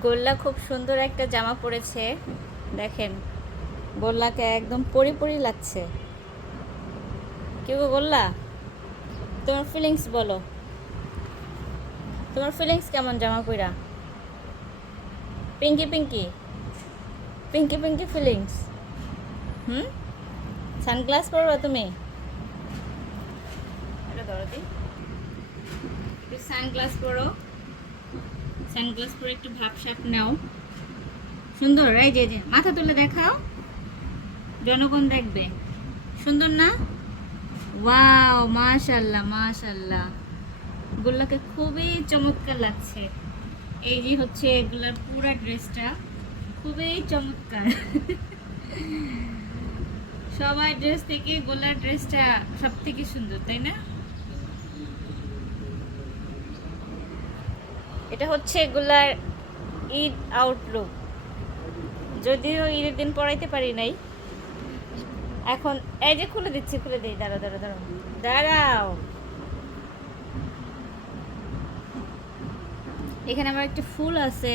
গোল্লা খুব সুন্দর একটা জামা পরেছে। দেখেন গোল্লাকে একদম পরি পরি লাগছে। কেউ গোল্লা? তোমার ফিলিংস বলো। তোমার ফিলিংস কেমন জামা পরা পিঙ্কি পিঙ্কি পিঙ্কি পিঙ্কি ফিলিংস হুম? সানগ্লাস পরবা তুমি? এটা ধরো দি। একটু সানগ্লাস পরো। সানগ্লাস পরে একটু ভাব সাপ নাও। সুন্দর, এই যে যে, মাথা তুলে দেখাও। জনগণ দেখবে। সুন্দর না? ওয়াও, মাশাল্লাহ মাশাল্লাহ। গুল্লাকে খুবই চমৎকার লাগছে। এই যে হচ্ছে এগুলার পুরা ড্রেসটা, খুবই চমৎকার। সবাই ড্রেস থেকে গোলার ড্রেসটা সব থেকে সুন্দর, তাই না? এটা হচ্ছে এগুলার ঈদ আউটলুক। যদিও ঈদের দিন পড়াইতে পারি নাই। এখন, এই যে খুলে দিচ্ছি, খুলে দিই, দাঁড়াও দাঁড়াও দাঁড়াও দাঁড়াও। এখানে আমার একটা ফুল আছে।